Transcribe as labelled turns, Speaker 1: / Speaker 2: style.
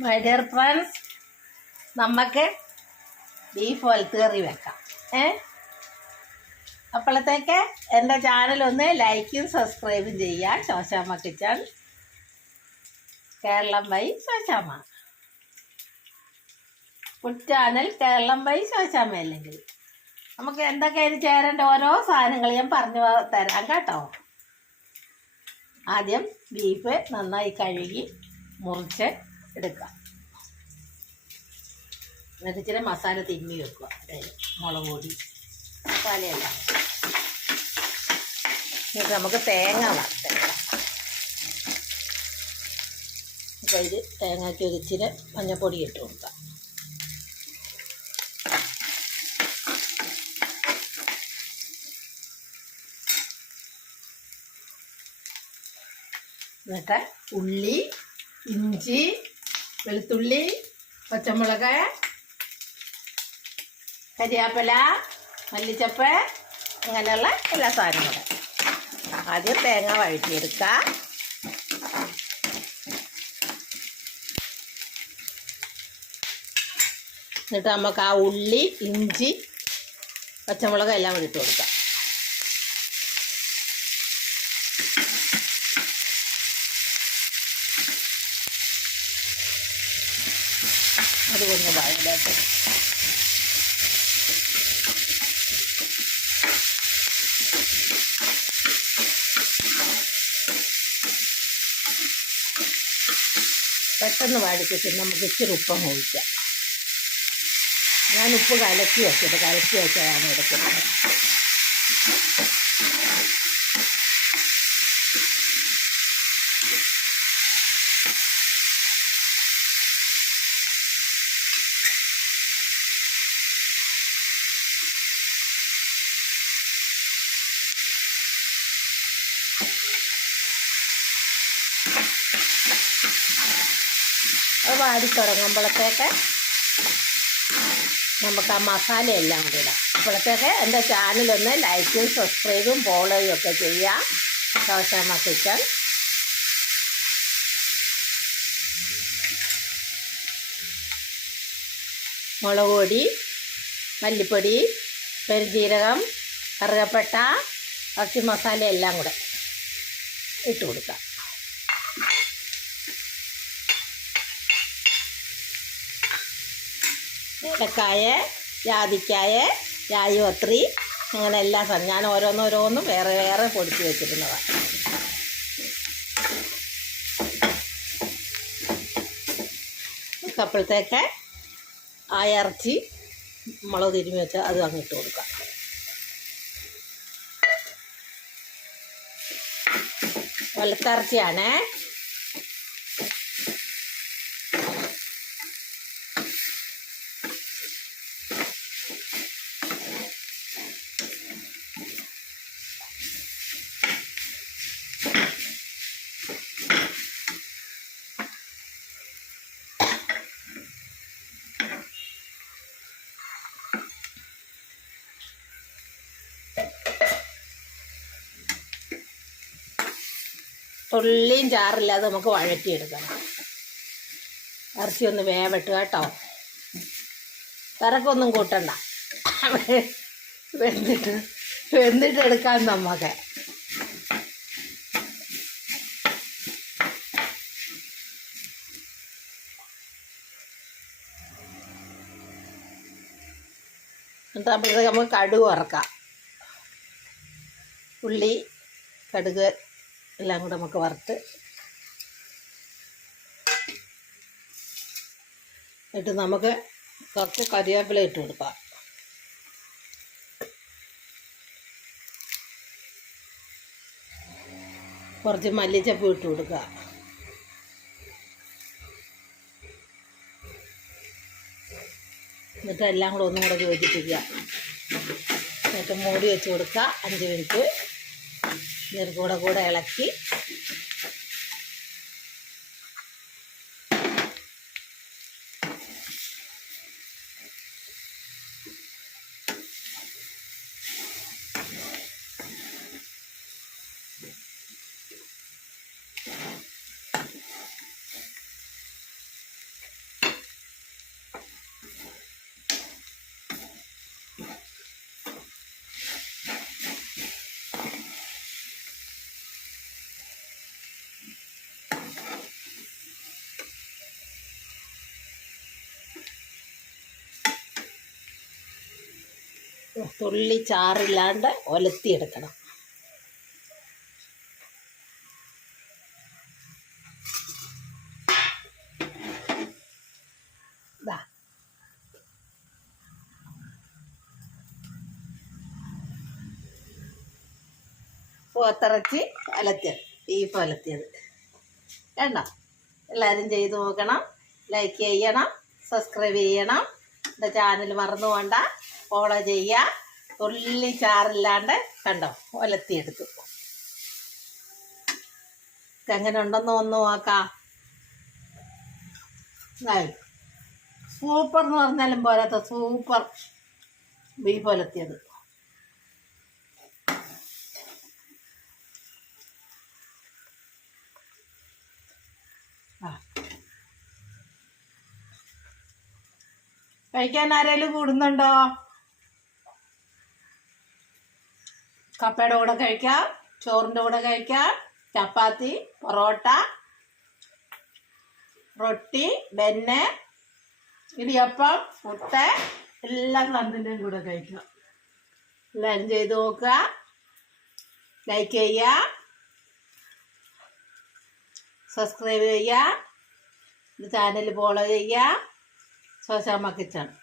Speaker 1: My dear friends നമുക്ക് beef വലുത്തുകറി വെക്കാം. ഏ? അപ്പോഴത്തേക്ക് എന്റെ ചാനൽ ഒന്ന് ലൈക്കും സബ്സ്ക്രൈബും ചെയ്യുക Soshamma kitchen. Keralam by Soshamma. Channel Keralam by Soshamma അല്ലെങ്കിൽ. നമുക്ക് എന്തൊക്കെയാണ് ചേരേണ്ട ഓരോ സാധനങ്ങൾ ഞാൻ പറഞ്ഞു തരാം കേട്ടോ. ആദ്യം ബീഫ് നന്നായി കഴുകി മുറിച്ച് എടുക്കുക. എന്നിട്ട് ഇച്ചിരി മസാല തിരുമ്മി വെക്കുക. മുളക് പൊടി മസാലയെല്ലാം. എന്നിട്ട് നമുക്ക് തേങ്ങ വറുത്തെടുക്കാം. അപ്പോൾ ഇത് തേങ്ങയ്ക്ക് ഒരു ഇച്ചിരി മഞ്ഞപ്പൊടി ഇട്ട് കൊടുക്കാം. എന്നിട്ട് ഉള്ളി ഇഞ്ചി വെളുത്തുള്ളി പച്ചമുളക് കരിയാപ്പില മല്ലിച്ചപ്പ് അങ്ങനെയുള്ള എല്ലാ സാധനങ്ങളും. ആദ്യം തേങ്ങ വഴറ്റിയെടുക്കുക എന്നിട്ട് നമുക്ക് ആ ഉള്ളി ഇഞ്ചി പച്ചമുളക് എല്ലാം കൂടി ഇട്ട് കൊടുക്കാം. അത് ഒന്ന് വഴലട്ടെ പെട്ടെന്ന് വാടിച്ചിട്ട് നമുക്ക് ഇച്ചിരി ഉപ്പം ഒഴിക്കാം. ഞാൻ ഉപ്പ് കലക്കി വെച്ചിട്ട് കലക്കി വെച്ചതാണ് എടുക്കുന്നത്. വാടി തുടങ്ങുമ്പോഴത്തേക്ക് നമുക്ക് ആ മസാലയെല്ലാം കൂടി ഇടാം. അപ്പോഴത്തേക്ക് എന്റെ ചാനലൊന്ന് ലൈക്കും സബ്സ്ക്രൈബും ഫോളോയും ഒക്കെ ചെയ്യാം. ദോശാമ കിച്ചൺ. മുളക് പൊടി മല്ലിപ്പൊടി പെരുജീരകം കറുകപ്പട്ട കുറച്ച് മസാല എല്ലാം കൂടെ ഇട്ട് കൊടുക്കാം. ഏലക്കായ ജാതിക്കായ ജായുപത്രി അങ്ങനെ എല്ലാ സാധനം. ഞാൻ ഓരോന്നോരോന്നും വേറെ വേറെ പൊടിച്ച് വെച്ചിരുന്നതാണ് അപ്പോഴത്തേക്ക് ആ ഇറച്ചി മുളക് തിരുമ്മി വെച്ചാൽ അത് അങ്ങ് ഇട്ട് കൊടുക്കാം. വെളുത്തിറച്ചിയാണേ തുള്ളിയും ചാറില്ലാതെ നമുക്ക് വഴറ്റിയെടുക്കണം ഇറച്ചി ഒന്ന് വേവട്ട് കേട്ടോ. തിരക്കൊന്നും കൂട്ടണ്ട. വെന്തിട്ട് വെന്തിട്ട് എടുക്കാൻ നമുക്ക് എന്നിട്ട് നമുക്ക് കടുക് വറക്കാം. ഉള്ളി കടുക് എല്ലാം കൂടെ നമുക്ക് വറുത്ത് എന്നിട്ട് നമുക്ക് കുറച്ച് കറിവേപ്പില ഇട്ട് കൊടുക്കാം. കുറച്ച് മല്ലിച്ചപ്പ് ഇട്ട് കൊടുക്കുക. എന്നിട്ട് എല്ലാം കൂടെ ഒന്നും കൂടെ യോജിപ്പിക്കുക. എന്നിട്ട് മൂടി വെച്ച് കൊടുക്കുക അഞ്ച് മിനിറ്റ്. ഇതിൽ കൂടെ കൂടെ ഇളക്കി തുള്ളി ചാറില്ലാണ്ട് ഒലത്തിയെടുക്കണം. പോത്തിറച്ചി അലത്തിയത് ബീഫ് അലത്തിയത് കണ്ടോ? എല്ലാവരും ചെയ്തു നോക്കണം ലൈക്ക് ചെയ്യണം സബ്സ്ക്രൈബ് ചെയ്യണം. എന്റെ ചാനൽ മറന്നു പോണ്ട. ഫോളോ ചെയ്യുക തുള്ളി ചാറില്ലാണ്ട് കണ്ടോ? ഒലത്തിയെടുത്തു. എങ്ങനെ ഉണ്ടെന്ന് ഒന്ന് നോക്കാം. സൂപ്പർ എന്ന് പറഞ്ഞാലും പോരാത്ത സൂപ്പർ ബീഫ് ഒലത്തിയത്. കഴിക്കാൻ ആരെങ്കിലും കൂടുന്നുണ്ടോ? കപ്പയുടെ കൂടെ കഴിക്കാം ചോറിന്റെ കൂടെ കഴിക്കാം ചപ്പാത്തി പൊറോട്ട റൊട്ടി ബെന്നെ ഇടിയപ്പം മുട്ട എല്ലാം കണ്ടിന്റെയും കൂടെ കഴിക്കാം. എല്ലാവരും ചെയ്ത് നോക്കുക. ലൈക്ക് ചെയ്യുക. സബ്സ്ക്രൈബ് ചെയ്യുക. ചാനൽ ഫോളോ ചെയ്യുക. ശോശാമ്മ കിച്ചൺ